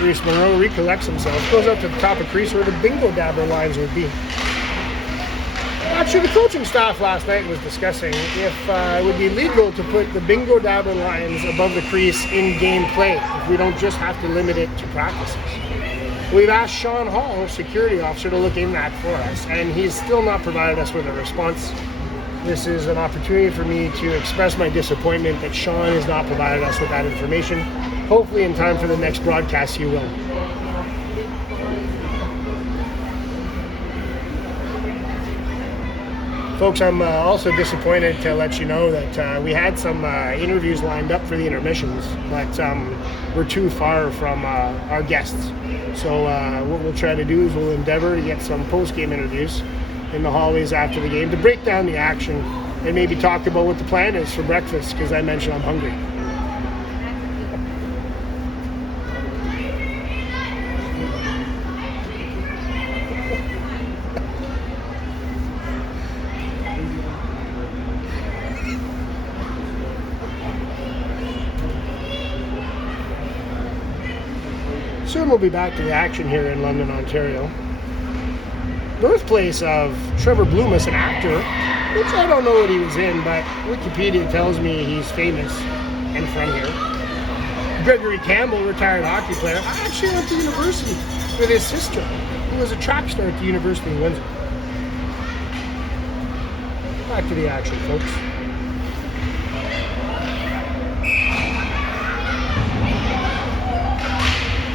Reese Monroe recollects himself, goes up to the top of crease where the bingo dabber lines would be. Actually, the coaching staff last night was discussing if it would be legal to put the bingo dabber lines above the crease in game play, if we don't just have to limit it to practices. We've asked Sean Hall, security officer, to look into that for us, and he's still not provided us with a response. This is an opportunity for me to express my disappointment that Sean has not provided us with that information. Hopefully in time for the next broadcast he will. Folks, I'm also disappointed to let you know that we had some interviews lined up for the intermissions, but we're too far from our guests. So what we'll try to do is we'll endeavor to get some post-game interviews in the hallways after the game to break down the action and maybe talk about what the plan is for breakfast, because I mentioned I'm hungry. Soon we'll be back to the action here in London, Ontario. Birthplace of Trevor Bloomis, an actor, which I don't know what he was in, but Wikipedia tells me he's famous and from here. Gregory Campbell, retired hockey player. I actually went to university with his sister, who was a track star at the University of Windsor. Back to the action, folks.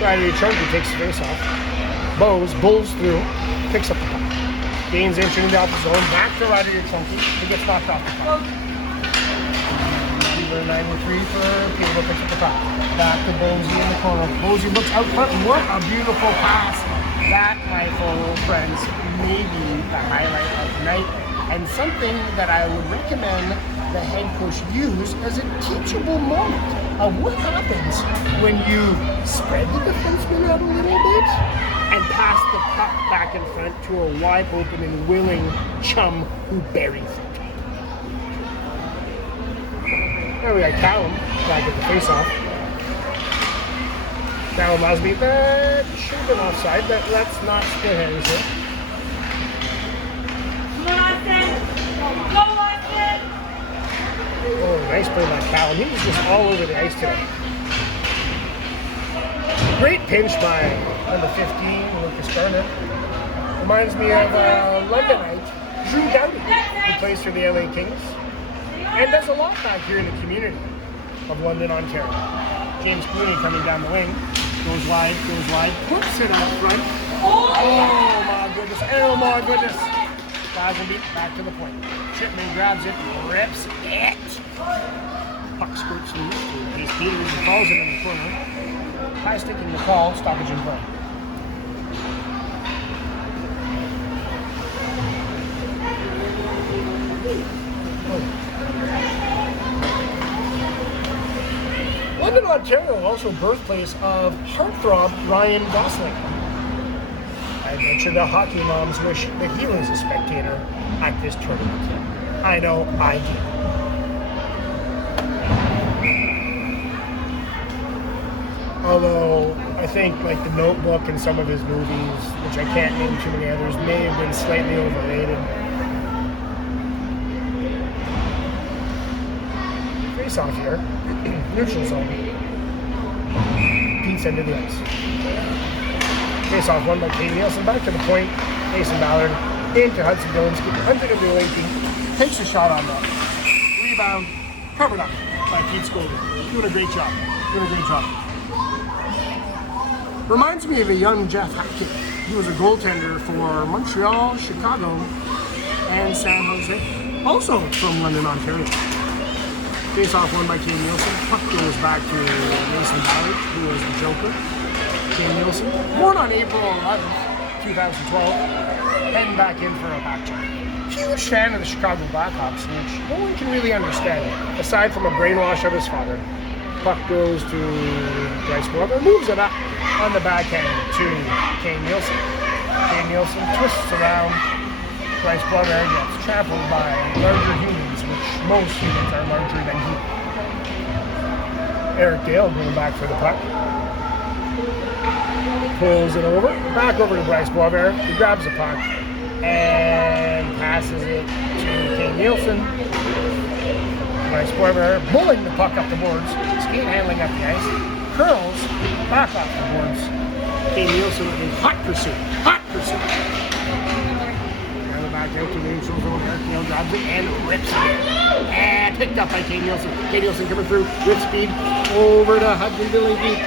Ryder Chunky takes the face off. Bowes bulls through, picks up the puck. Gains entry into the opposite zone, back to Ryder Chunky. He gets knocked off the puck. Number 93 for Peter picks up the puck. Back to Bosey in the corner. Bosey looks out front. What a beautiful pass. That, my fellow friends, may be the highlight of the night, and something that I would recommend the head coach use as a teachable moment of what happens when you spread the defenseman out a little bit and pass the puck back in front to a wide open and willing chum who buries it. There we got Callum back at the face-off. Callum Osby, that should have been offside, but let's not split hairs here. Oh, nice play by Callum. He was just all over the ice today. Great pinch by number 15, Lucas Garner. Reminds me of Londonite, Drew Doughty, who plays for the LA Kings and does a lot back here in the community of London, Ontario. James Clooney coming down the wing, goes wide, puts it up front. Oh my goodness. Lazenby back to the point. Shipman grabs it, rips it. Puck squirts loose to Case Peters and falls it in the corner. High stick in the call, stoppage in play. London, Ontario, also birthplace of heartthrob Ryan Gosling. I mentioned the hockey moms wish that he was a spectator at this tournament. I know I do. Although I think like The Notebook and some of his movies, which I can't name too many others, may have been slightly overrated. Face off here. Neutral zone. Pete's end of the ice. Face off one by Kane Nielsen, back to the point. Mason Ballard into Hudson Jones, under the team, takes a shot on that. Rebound, covered up by Pete Scoville. Doing a great job. Reminds me of a young Jeff Hackett. He was a goaltender for Montreal, Chicago, and San Jose. Also from London, Ontario. Face off one by Kane Nielsen. Puck goes back to Mason Ballard, who was the Joker. Kane Nielsen, born on April 11th, 2012, heading back in for a back check. Huge fan of the Chicago Blackhawks, which no one can really understand, aside from a brainwash of his father. Puck goes to Bryce Glover, moves it up on the backhand to Kane Nielsen. Kane Nielsen twists around. Bryce Glover gets trampled by larger humans, which most humans are larger than he. Eric Dale going back for the puck. Pulls it over, back over to Bryce Boisvert. He grabs the puck and passes it to Kane Nielsen. Bryce Boisvert bullying the puck up the boards, skate handling up the ice, curls back off the boards. Kane Nielsen in hot pursuit. Back out to the neutral zone. Eric Neal grabs it and rips it. And picked up by Kane Nielsen. Kane Nielsen coming through with speed over to Hudson Billy Deep.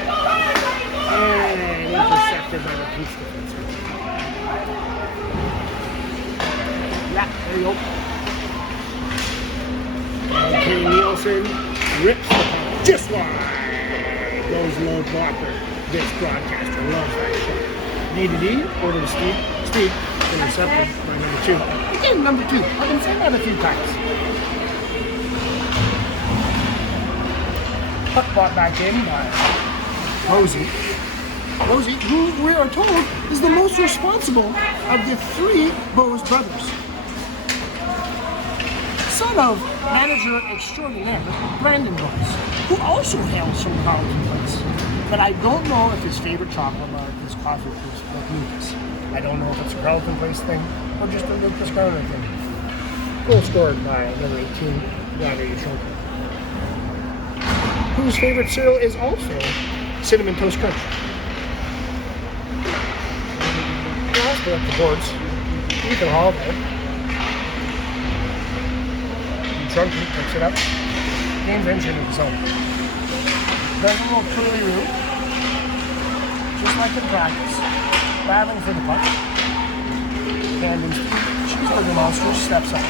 And intercepted by the Peace defenseman. Yeah, there you go. And Kane Nielsen rips the puck just wide. Goes low blocker. This broadcaster loves that shot. D to D, over to Steve. Intercepted by number 2. Again, number 2. I've been saying that a few times. Puck brought back in by Rosie. Rosie, who we are told is the most responsible of the 3 Bose brothers. Son of manager extraordinaire Brandon Bose, who also hails from Carleton Place. But I don't know if his favorite chocolate bar is coffee crisp like Lucas. I don't know if it's a Carleton Place thing or just a Lucas Garner thing. Goal scored by number 18, Ronnie Schulker, whose favorite cereal is also Cinnamon Toast Crunch. Let's put up the boards. Ethan Holiday. Drunken picks it up. Game's engine of his own. Does a little curly-roo. Just like in practice. Battling for the puck. And Cheeseburger Monster steps up.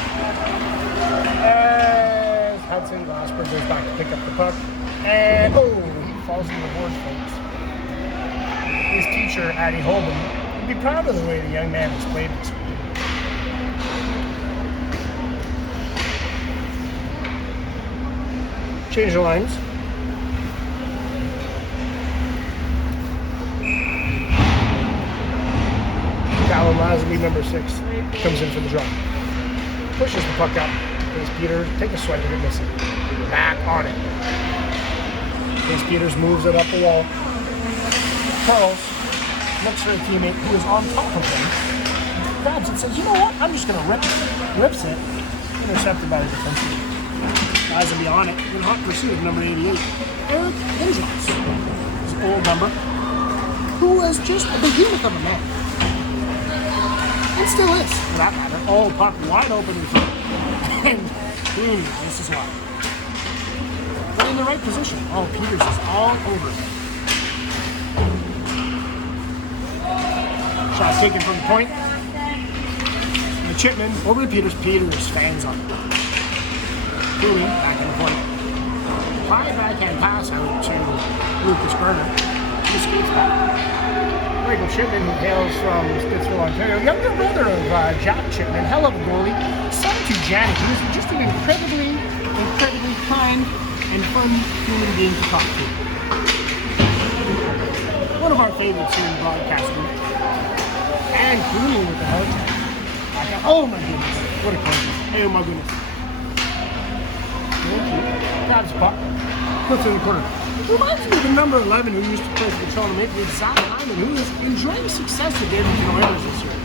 As Hudson Glasper goes back to pick up the puck. And, he falls in the board, folks. His teacher, Addie Holden, would be proud of the way the young man has played this week. Change the lines. Callum Lazenby, number 6, comes in for the draw. Pushes the puck up. Vince Peters, take a swipe at it, miss it. Back on it. Vince Peters moves it up the wall. Curls, looks for a teammate who is on top of him. Grabs it, says, you know what? I'm just going to rip it. Rips it. Intercepted by the defenseman. Lazenby on it in hot pursuit of number 88. Eric Injos, his old number, who was just a behemoth of a man. And still is, for that matter. Oh, puck wide open in front. And Clooney, this is why. But in the right position. Oh, Peters is all over it. Shot taken from the point. And the Chipman over to Peters. Peters fans on it. Clooney back in the point. High backhand pass out to Lucas Berner. He skates back. Michael Chipman, who hails from Stittsville, Ontario, younger brother of Jack Chipman, hell of a goalie, son to Janet. He was just an incredibly kind and fun human being to talk to. One of our favorites here in broadcasting. And Clooney with the hard check. Oh my goodness, what a close. Oh my goodness. Grabs puck, puts it in the corner. Reminds me of the number 11 who used to play for the Toronto Maple Leafs, Zach Hyman, who is enjoying success with the Edmonton Oilers this year.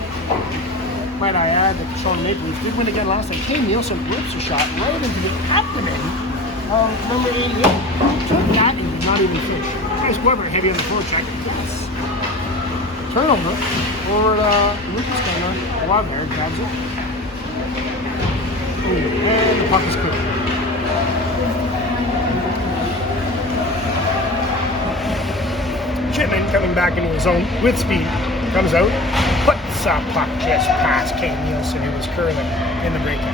Might I add that the Toronto Maple Leafs did win again last night. Kane Nielsen rips a shot right into the abdomen of number 88. Took that and did not even finish. Bryce Boisvert heavy on the forecheck. Yes. Turnover over to Lucas Garner. Boisvert grabs it. And the puck is clear. Chipman coming back into his own with speed. Comes out, puts a puck just past Kane Nielsen, who was curling in the breakout.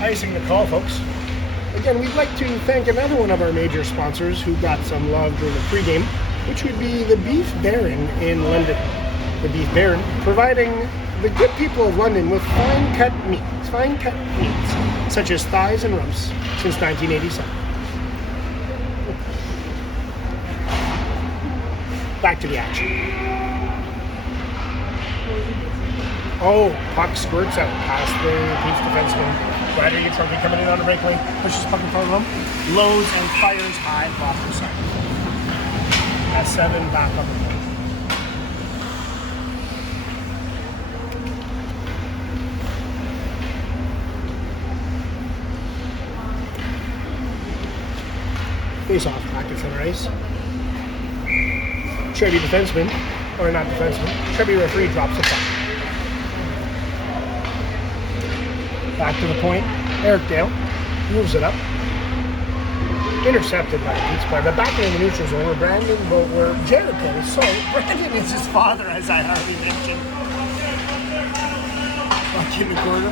Icing the call, folks. Again, we'd like to thank another one of our major sponsors who got some love during the pregame, which would be the Beef Baron in London. The Beef Baron, providing the good people of London with fine-cut meats, such as thighs and rumps, since 1987. Back to the action. Oh, puck squirts out past the Pete's defenseman. Ryder Yatronki coming in on the breakaway, pushes puck in front of him, loads and fires high off the side. at 7 back up the point. Face off back at center ice. Chevy defenseman, or not defenseman, Chevy referee drops the puck. Back to the point, Eric Dale moves it up. Intercepted by the Beats player, but back in the neutral zone where Jared plays. So Brandon is his father, as I already mentioned. Back in the corner.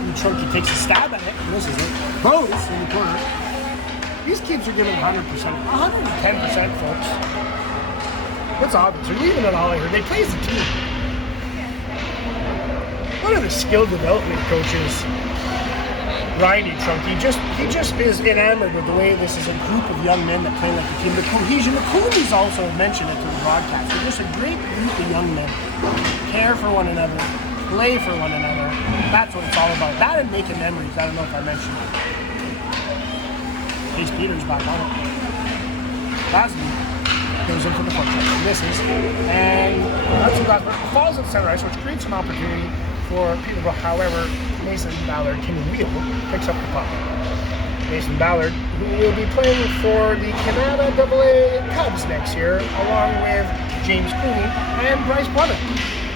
And Chunky takes a stab at it, misses it. Rose in the corner. These kids are giving 100%, 110%, folks. It's obvious. They're leaving it all here. They play as a team. One of the skill development coaches, Riley Chunky, he just is enamored with the way this is a group of young men that play like a team. The cohesion, the Coolies also mentioned it to the broadcast. They're just a great group of young men. Care for one another, play for one another. That's what it's all about. That and making memories. I don't know if I mentioned it. Case Peters back on it. Lasby goes in for the front check. Misses. And that's what Glasper falls at center ice, which creates an opportunity for Peterborough. However, Mason Ballard can wheel, picks up the puck. Mason Ballard, who will be playing for the Canada AA Cubs next year, along with James Cooney and Bryce Plummet.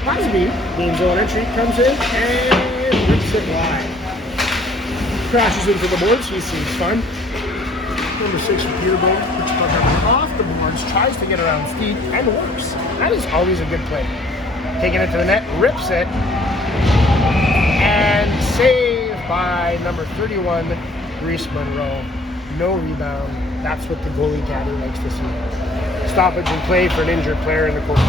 Lasby, game zone entry, comes in and rips it wide. Crashes into the boards. He seems fun. Number 6 for Peterborough, puts puck off the boards, tries to get around Steve, and works. That is always a good play. Taking it to the net, rips it, and saved by number 31, Reese Monroe. No rebound. That's what the goalie caddy likes to see. Stoppage and play for an injured player in the corner.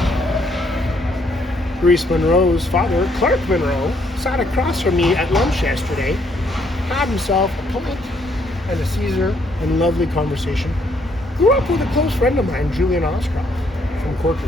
Reese Monroe's father, Clark Monroe, sat across from me at lunch yesterday, had himself a pint and a Caesar and lovely conversation. Grew up with a close friend of mine, Julian Oscroft from Corky.